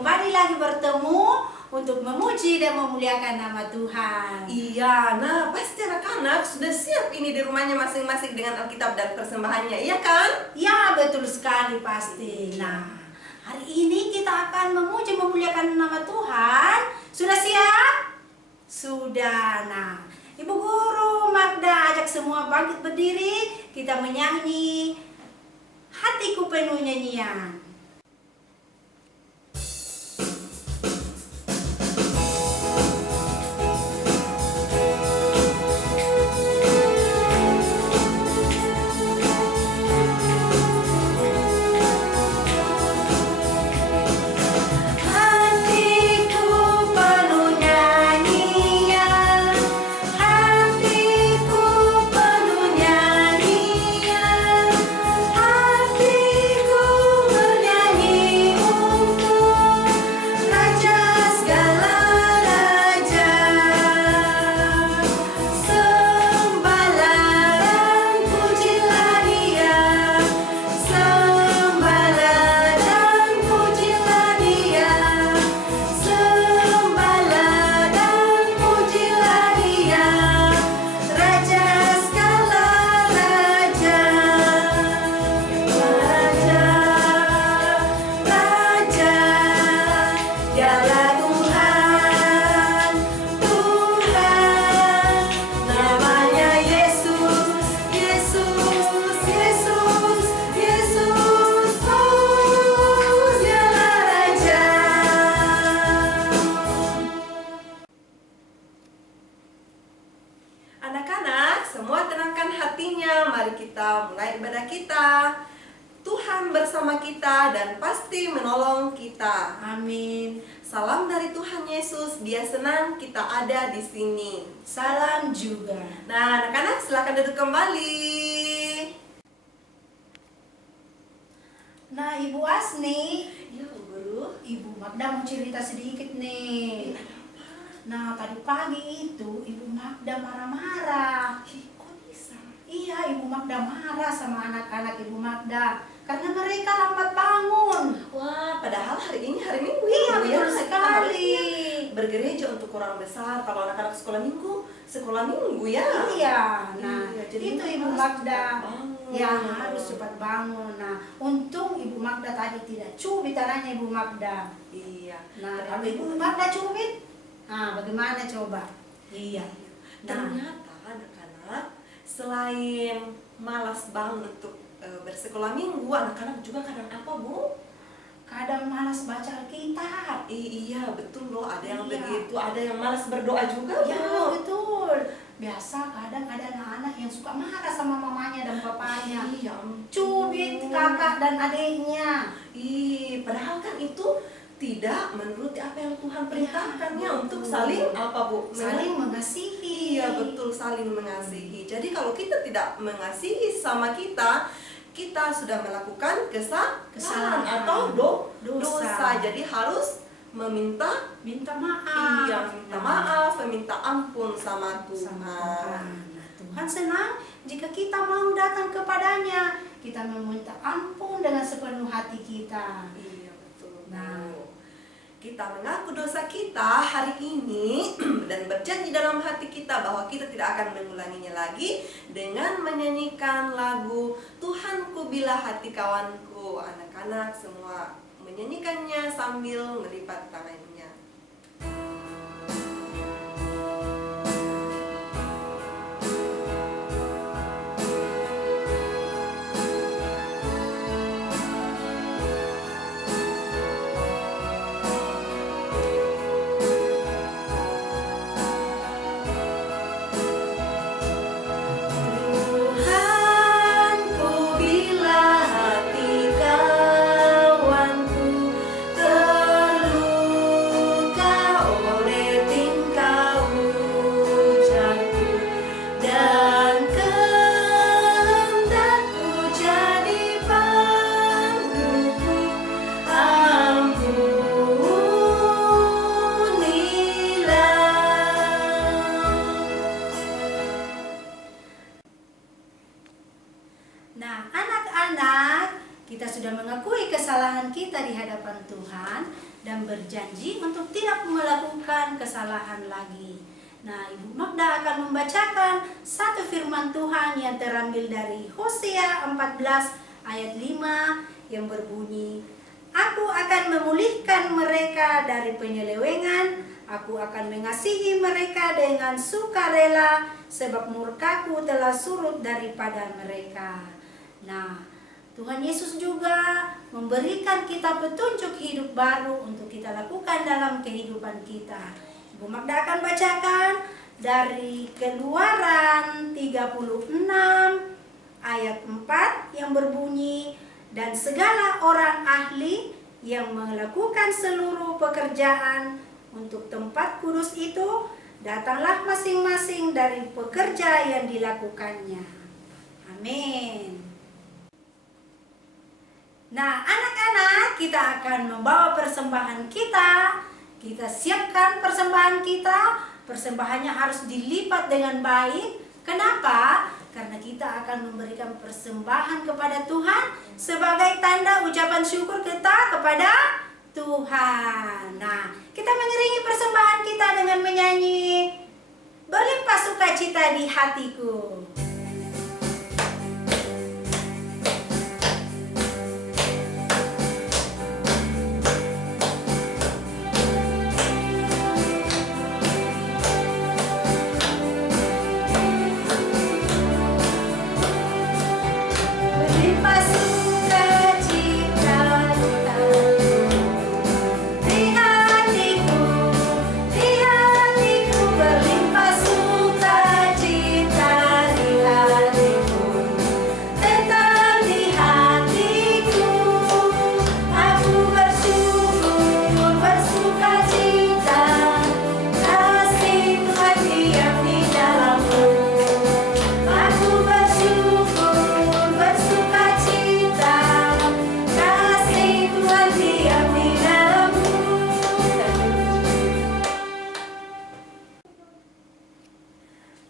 kembali lagi bertemu untuk memuji dan memuliakan nama Tuhan. Iya, nah pasti anak-anak sudah siap ini di rumahnya masing-masing dengan Alkitab dan persembahannya, iya kan? Ya, betul sekali pasti. Nah, hari ini kita akan memuji memuliakan nama Tuhan. Sudah siap? Sudah. Nah, Ibu Guru Magda ajak semua bangkit berdiri. Kita menyanyi Hatiku Penuh Nyanyian. Anak-anak, semua tenangkan hatinya, mari kita mulai ibadah kita. Tuhan bersama kita dan pasti menolong kita. Amin. Salam dari Tuhan Yesus, Dia senang kita ada di sini. Salam juga. Nah, anak-anak silakan duduk kembali. Nah, Ibu Asni, Ya, Bu Guru. Ibu Magda mau cerita sedikit nih. Nah, tadi pagi itu Ibu Magda marah-marah. Kok bisa? Iya, Ibu Magda marah sama anak-anak Ibu Magda karena mereka lambat bangun. Wah, padahal hari ini hari Minggu Iya, ya, Bu, betul Kita sekali. harusnya bergereja untuk orang besar. Kalau anak-anak sekolah minggu ya. Iya, nah Iya, jadi itu mereka Ibu harus Magda cepat bangun. yang harus cepat bangun. Nah, untung Ibu Magda tadi tidak cubit tanahnya Ibu Magda. Iya. Nah, kalau Ibu Magda cubit, nah bagaimana coba? Iya. Nah, Ternyata anak-anak selain malas bangun untuk bersekolah minggu, anak-anak juga kadang apa, Bu? kadang malas baca Alkitab. Iya, betul loh. Ada yang Iya. begitu, ada yang malas berdoa juga, Ya, Bu. betul. Biasa kadang ada anak-anak yang suka marah sama mamanya dan papanya. Iya. Cubit kakak dan adiknya. Padahal kan itu tidak menuruti apa yang Tuhan perintahkannya untuk saling apa, Bu? Saling mengasihi. Iya, betul, saling mengasihi. Jadi kalau kita tidak mengasihi sama kita sudah melakukan kesalahan atau dosa. Jadi harus minta maaf. Iya, minta maaf, meminta ampun sama Tuhan. Nah, Tuhan senang jika kita mau datang kepadanya. Kita meminta ampun dengan sepenuh hati kita. Iya, betul. Nah. Kita mengaku dosa kita hari ini dan berjanji dalam hati kita bahwa kita tidak akan mengulanginya lagi dengan menyanyikan lagu Tuhanku bila hati kawanku. Anak-anak semua menyanyikannya sambil melipat tangannya. Tuhanku bila hati kawanku terluka oleh tingkah ujarku dan kehendakku jadi panduku, Nah, anak-anak, kita sudah mengakui kesalahan kita di hadapan Tuhan. dan berjanji untuk tidak melakukan kesalahan lagi. Nah, Ibu Magda akan membacakan satu firman Tuhan yang terambil dari Hosea 14 ayat 5 yang berbunyi, Aku akan memulihkan mereka dari penyelewengan, aku akan mengasihi mereka dengan sukarela, sebab murkaku telah surut daripada mereka. Nah, Tuhan Yesus juga memberikan kita petunjuk hidup baru untuk kita lakukan dalam kehidupan kita. Ibu Magda akan bacakan dari Keluaran 36 ayat 4 yang berbunyi, dan segala orang ahli yang melakukan seluruh pekerjaan untuk tempat kudus itu, datanglah masing-masing dari pekerja yang dilakukannya. Amin. Nah, anak-anak, kita akan membawa persembahan kita. Kita siapkan persembahan kita. Persembahannya harus dilipat dengan baik. Kenapa? Karena kita akan memberikan persembahan kepada Tuhan sebagai tanda ucapan syukur kita kepada Tuhan. Nah, kita mengiringi persembahan kita dengan menyanyi Berlimpah Sukacita di Hatiku.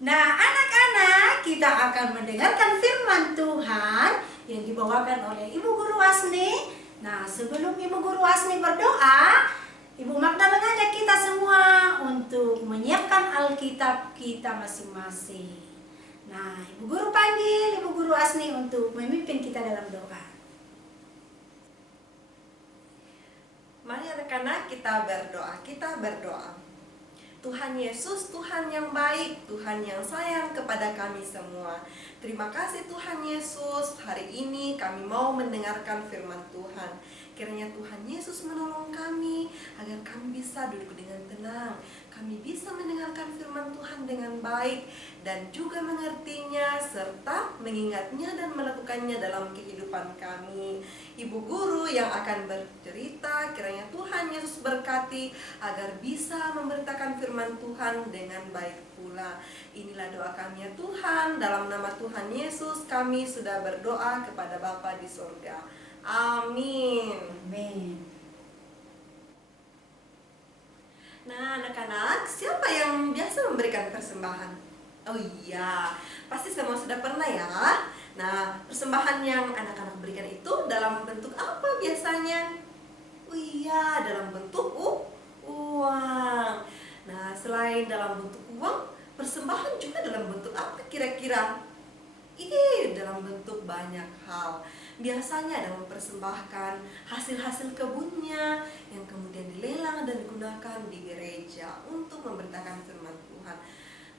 Nah, anak-anak, kita akan mendengarkan firman Tuhan yang dibawakan oleh Ibu Guru Asni. Nah, sebelum Ibu Guru Asni berdoa, Ibu Magda mengajak kita semua untuk menyiapkan Alkitab kita masing-masing. Nah, Ibu Guru panggil Ibu Guru Asni untuk memimpin kita dalam doa. Mari anak-anak kita berdoa. Tuhan Yesus, Tuhan yang baik, Tuhan yang sayang kepada kami semua. Terima kasih Tuhan Yesus, hari ini kami mau mendengarkan firman Tuhan. Kiranya Tuhan Yesus menolong kami agar kami bisa duduk dengan tenang. Kami bisa mendengarkan firman Tuhan dengan baik dan juga mengertinya serta mengingatnya dan melakukannya dalam kehidupan kami. Ibu Guru yang akan bercerita, kiranya Tuhan Yesus berkati agar bisa memberitakan firman Tuhan dengan baik pula. Inilah doa kami ya Tuhan, dalam nama Tuhan Yesus kami sudah berdoa kepada Bapa di surga. Amin. Amin. Nah, anak-anak, siapa yang biasa memberikan persembahan? Oh iya, pasti semua sudah pernah ya. Nah, persembahan yang anak-anak berikan itu dalam bentuk apa biasanya? Oh iya, dalam bentuk uang. Nah, selain dalam bentuk uang, persembahan juga dalam bentuk apa kira-kira? Dalam bentuk banyak hal. Biasanya ada mempersembahkan hasil-hasil kebunnya yang kemudian dilelang dan digunakan di gereja untuk memberitakan firman Tuhan.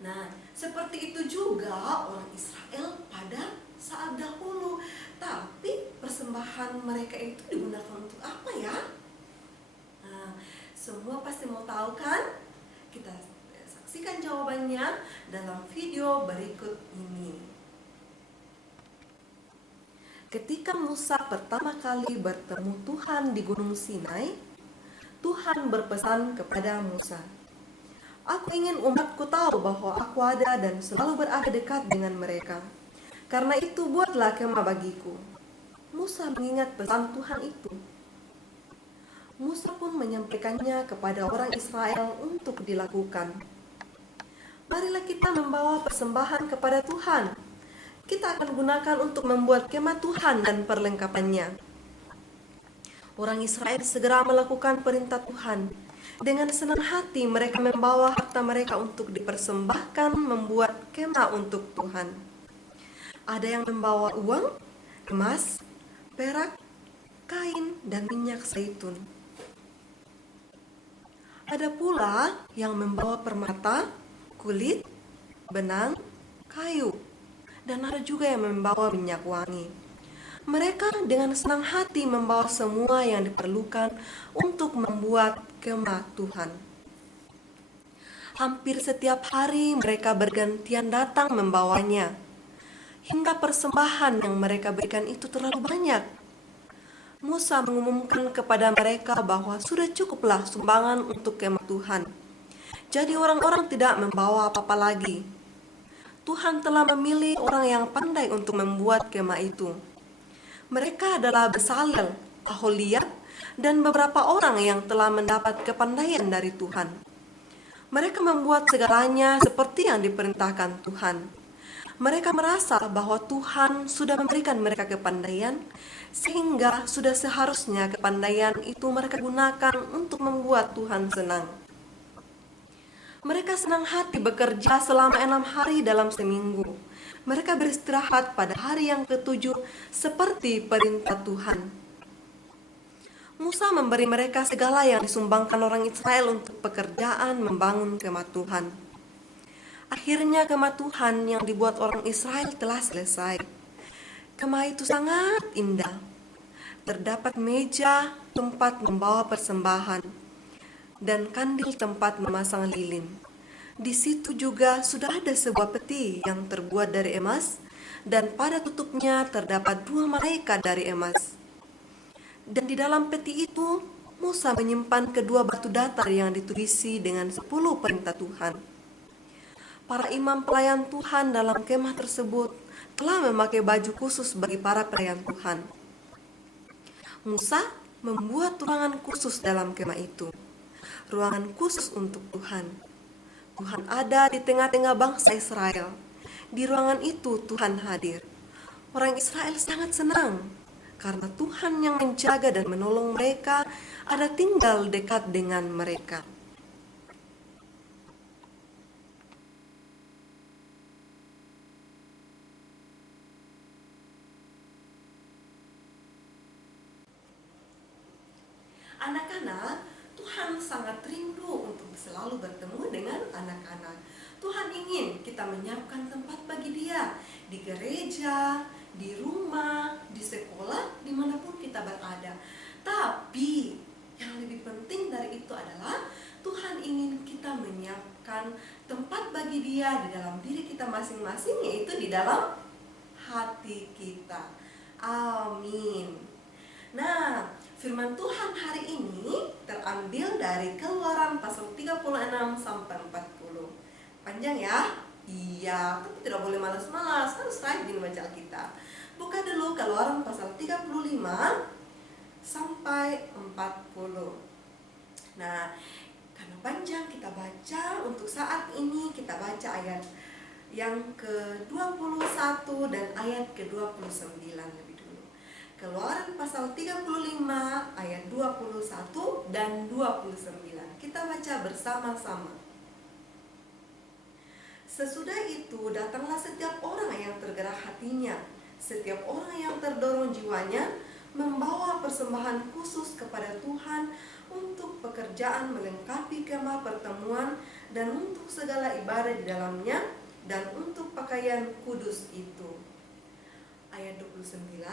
Nah, seperti itu juga orang Israel pada saat dahulu. Tapi persembahan mereka itu digunakan untuk apa ya? Nah, semua pasti mau tahu kan? Kita saksikan jawabannya dalam video berikut ini. Ketika Musa pertama kali bertemu Tuhan di Gunung Sinai, Tuhan berpesan kepada Musa, "Aku ingin umatku tahu bahwa aku ada dan selalu berada dekat dengan mereka. Karena itu buatlah kemah bagiku." Musa mengingat pesan Tuhan itu. Musa pun menyampaikannya kepada orang Israel untuk dilakukan. Marilah kita membawa persembahan kepada Tuhan. Kita akan gunakan untuk membuat kemah Tuhan dan perlengkapannya. Orang Israel segera melakukan perintah Tuhan. Dengan senang hati mereka membawa harta mereka untuk dipersembahkan membuat kemah untuk Tuhan. Ada yang membawa uang, emas, perak, kain, dan minyak zaitun. Ada pula yang membawa permata, kulit, benang, kayu, dan ada juga yang membawa minyak wangi. Mereka dengan senang hati membawa semua yang diperlukan untuk membuat kemah Tuhan. Hampir setiap hari mereka bergantian datang membawanya, hingga persembahan yang mereka berikan itu terlalu banyak. Musa mengumumkan kepada mereka bahwa sudah cukuplah sumbangan untuk kemah Tuhan. Jadi orang-orang tidak membawa apa-apa lagi. Tuhan telah memilih orang yang pandai untuk membuat kemah itu. Mereka adalah Bezalel, Aholiab, dan beberapa orang yang telah mendapat kepandaian dari Tuhan. Mereka membuat segalanya seperti yang diperintahkan Tuhan. Mereka merasa bahwa Tuhan sudah memberikan mereka kepandaian, sehingga sudah seharusnya kepandaian itu mereka gunakan untuk membuat Tuhan senang. Mereka senang hati bekerja selama 6 hari dalam seminggu. Mereka beristirahat pada hari yang ke-7 seperti perintah Tuhan. Musa memberi mereka segala yang disumbangkan orang Israel untuk pekerjaan membangun kemah Tuhan. Akhirnya kemah Tuhan yang dibuat orang Israel telah selesai. Kemah itu sangat indah. Terdapat meja tempat membawa persembahan dan kandil tempat memasang lilin. Di situ juga sudah ada sebuah peti yang terbuat dari emas, dan pada tutupnya terdapat 2 malaikat dari emas. Dan di dalam peti itu Musa menyimpan kedua batu datar yang ditulisi dengan 10 perintah Tuhan. Para imam pelayan Tuhan dalam kemah tersebut telah memakai baju khusus bagi para pelayan Tuhan. Musa membuat ruangan khusus dalam kemah itu, ruangan khusus untuk Tuhan. Tuhan ada di tengah-tengah bangsa Israel. Di ruangan itu Tuhan hadir. Orang Israel sangat senang karena Tuhan yang menjaga dan menolong mereka ada tinggal dekat dengan mereka. Anak-anak, Tuhan sangat rindu untuk selalu bertemu dengan anak-anak. Tuhan ingin kita menyiapkan tempat bagi Dia di gereja, di rumah, di sekolah, dimanapun kita berada. Tapi yang lebih penting dari itu adalah Tuhan ingin kita menyiapkan tempat bagi Dia di dalam diri kita masing-masing, yaitu di dalam hati kita. Amin. Nah, firman Tuhan hari ini terambil dari Keluaran pasal 36 sampai 40. Panjang ya? Iya, tapi tidak boleh malas-malas, harus rajin baca Alkitab. Buka dulu Keluaran pasal 35 sampai 40. Nah, karena panjang kita baca, untuk saat ini kita baca ayat yang ke-21 dan ayat ke-29 lebih dulu. Keluaran pasal 35 ayat 21 dan 29. Kita baca bersama-sama. Sesudah itu datanglah setiap orang yang tergerak hatinya, setiap orang yang terdorong jiwanya, membawa persembahan khusus kepada Tuhan untuk pekerjaan melengkapi kemah pertemuan dan untuk segala ibadah di dalamnya dan untuk pakaian kudus itu. Ayat 29.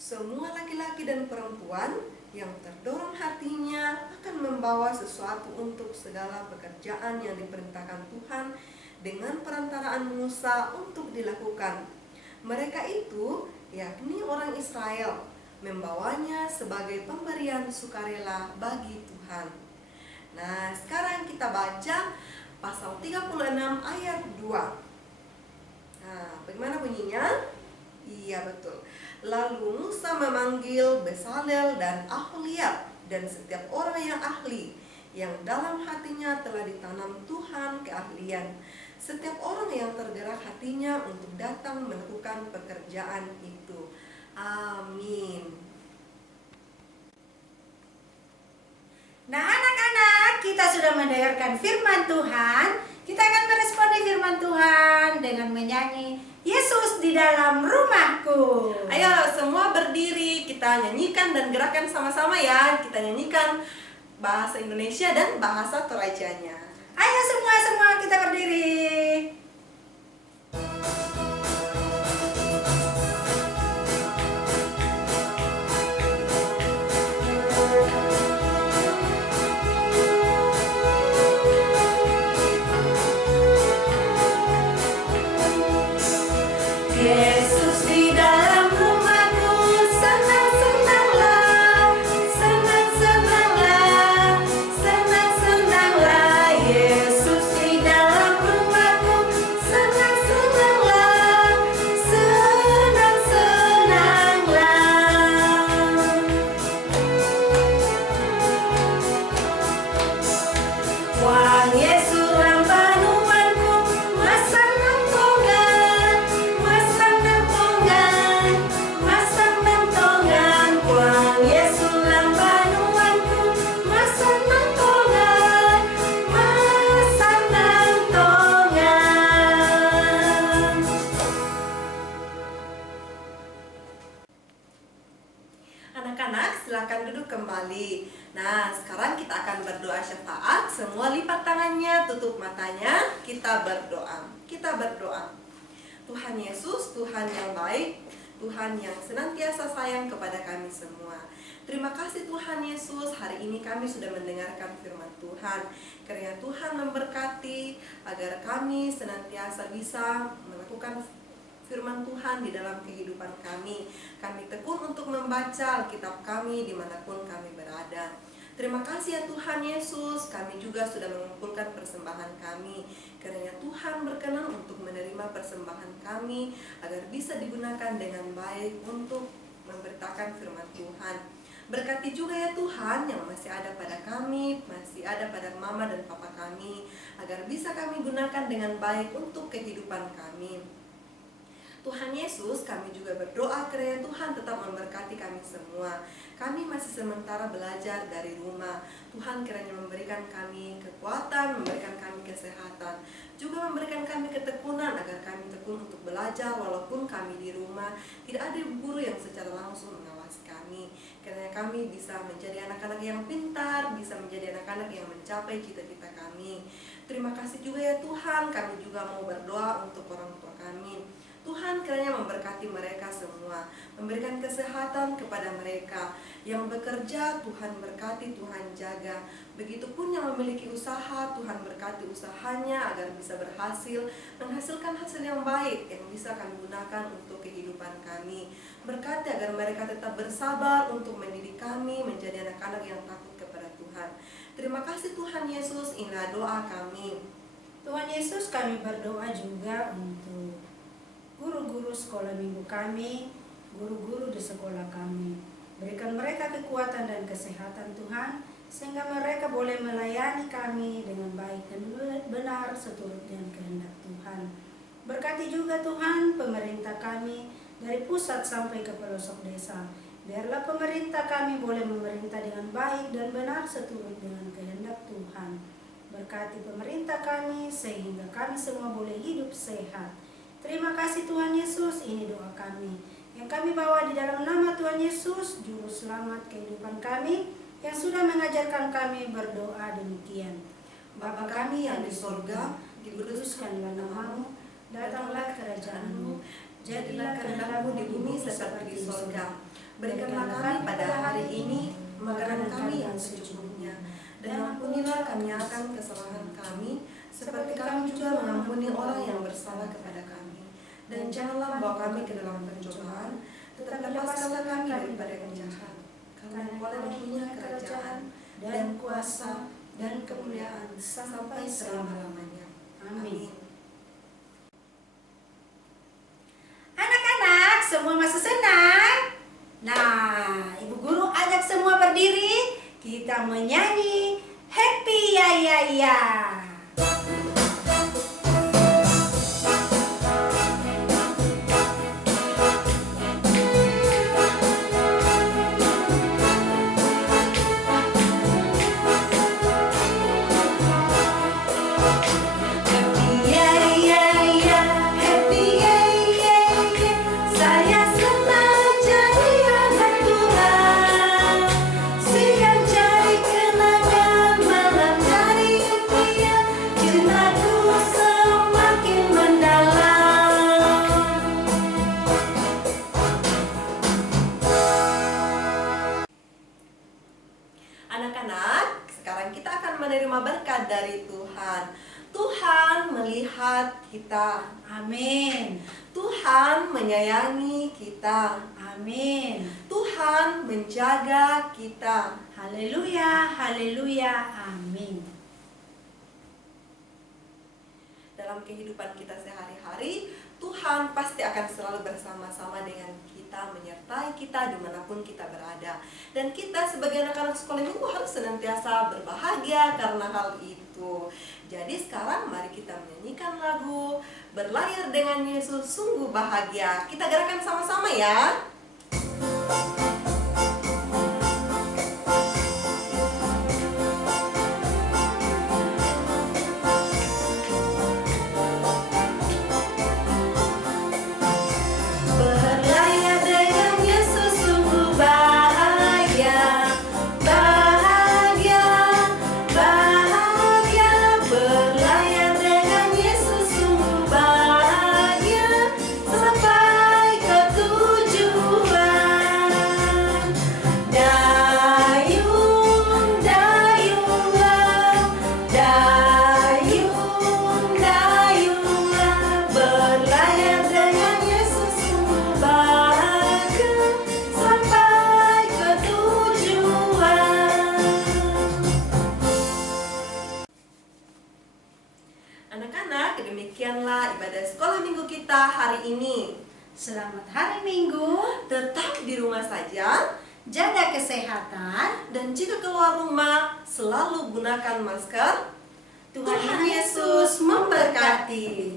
Semua laki-laki dan perempuan yang terdorong hatinya akan membawa sesuatu untuk segala pekerjaan yang diperintahkan Tuhan dengan perantaraan Musa untuk dilakukan. Mereka itu, yakni orang Israel, membawanya sebagai pemberian sukarela bagi Tuhan. Nah, sekarang kita baca pasal 36 ayat 2. Nah, bagaimana bunyinya? Iya, betul. Lalu Musa memanggil Bezalel dan Aholiab dan setiap orang yang ahli, yang dalam hatinya telah ditanam Tuhan keahlian, setiap orang yang tergerak hatinya untuk datang melakukan pekerjaan itu. Amin. Nah, anak-anak, kita sudah mendengarkan firman Tuhan. Kita akan meresponi firman Tuhan dengan menyanyi Yesus di dalam rumahku. Ayo semua berdiri, kita nyanyikan dan gerakan sama-sama ya. Kita nyanyikan bahasa Indonesia dan bahasa Torajanya. Ayo semua kita berdiri. Yesus di dalam rumahku, senang-senanglah, senang-senanglah, senang-senanglah. Yesus di dalam rumahku, senang-senanglah, senang-senanglah. Tuhan Yesus lambanuanku, masang nampongan, masang nampongan, masang nampongan. Tuhan Yesus lambanuanku, masang nampongan, masang nampongan. Anak-anak, silakan duduk kembali. Nah, sekarang kita akan berdoa syafaat. Semua lipat tangannya, tutup matanya. Kita berdoa. Kita berdoa. Tuhan Yesus, Tuhan yang baik, Tuhan yang senantiasa sayang kepada kami semua. Terima kasih Tuhan Yesus, hari ini kami sudah mendengarkan firman Tuhan. Kiranya Tuhan memberkati agar kami senantiasa bisa melakukan firman Tuhan di dalam kehidupan kami. Kami tekun untuk membaca Alkitab kami dimanapun kami berada. Terima kasih ya Tuhan Yesus, kami juga sudah mengumpulkan persembahan kami. Kiranya Tuhan berkenan untuk menerima persembahan kami agar bisa digunakan dengan baik untuk memberitakan firman Tuhan. Berkati juga ya Tuhan yang masih ada pada kami, masih ada pada mama dan papa kami, agar bisa kami gunakan dengan baik untuk kehidupan kami. Tuhan Yesus, kami juga berdoa kiranya Tuhan tetap memberkati kami semua. Kami masih sementara belajar dari rumah. Tuhan kiranya memberikan kami kekuatan, memberikan kami kesehatan, juga memberikan kami ketekunan agar kami tekun untuk belajar walaupun kami di rumah. Tidak ada guru yang secara langsung mengawasi kami. Kiranya kami bisa menjadi anak-anak yang pintar, bisa menjadi anak-anak yang mencapai cita-cita kami. Terima kasih juga ya Tuhan, kami juga mau berdoa untuk orang tua kami. Tuhan kiranya memberkati mereka semua, memberikan kesehatan kepada mereka. Yang bekerja, Tuhan berkati, Tuhan jaga. Begitupun yang memiliki usaha, Tuhan berkati usahanya agar bisa berhasil, menghasilkan hasil yang baik yang bisa kami gunakan untuk kehidupan kami. Berkati agar mereka tetap bersabar untuk mendidik kami menjadi anak-anak yang takut kepada Tuhan. Terima kasih Tuhan Yesus, inilah doa kami. Tuhan Yesus, kami berdoa juga untuk guru-guru sekolah minggu kami, guru-guru di sekolah kami. Berikan mereka kekuatan dan kesehatan Tuhan, sehingga mereka boleh melayani kami dengan baik dan benar seturut dengan kehendak Tuhan. Berkati juga Tuhan pemerintah kami dari pusat sampai ke pelosok desa. Biarlah pemerintah kami boleh memerintah dengan baik dan benar seturut dengan kehendak Tuhan. Berkati pemerintah kami sehingga kami semua boleh hidup sehat. Terima kasih Tuhan Yesus, ini doa kami yang kami bawa di dalam nama Tuhan Yesus, Juru Selamat kehidupan kami, yang sudah mengajarkan kami berdoa demikian. Bapa kami yang di sorga, dikuduskanlah namamu, datanglah kerajaanmu, jadilah kehendakmu di bumi seperti di sorga. Berikanlah kami pada hari ini makanan kami yang secukupnya, dan ampunilah kami akan kesalahan kami, seperti kami juga mengampuni orang yang bersalah kepada kami. Dan janganlah bawa kami ke dalam pencobaan, tetapi lepaskanlah kami daripada yang jahat. Karena oleh punya kerajaan dan kuasa dan kemuliaan sampai selama-lamanya. Amin. Anak-anak, semua masih senang? Nah, Ibu Guru ajak semua berdiri, kita menyanyi Happy Ya Ya Ya. kita. Amin. Tuhan menyayangi kita. Amin. Tuhan menjaga kita. Haleluya, haleluya, amin. Dalam kehidupan kita sehari-hari, Tuhan pasti akan selalu bersama-sama dengan kita, menyertai kita dimanapun kita berada. Dan kita sebagai anak-anak sekolah minggu harus senantiasa berbahagia karena hal itu. Jadi sekarang mari kita menyanyikan lagu Berlayar dengan Yesus Sungguh Bahagia. Kita gerakan sama-sama ya. Berlayar dengan Yesus sungguh bahagia, bahagia, bahagia. Berlayar dengan Yesus sungguh bahagia, sampai ke tujuan. Dayung, dayunglah, dayung, dayunglah. Berlayar dengan Yesus sungguh bahagia, sampai ke tujuan. Anak-anak, demikianlah ibadah sekolah minggu kita hari ini. Selamat hari Minggu, Tetap di rumah saja, jaga kesehatan. dan jika keluar rumah selalu gunakan masker. Tuhan Yesus memberkati.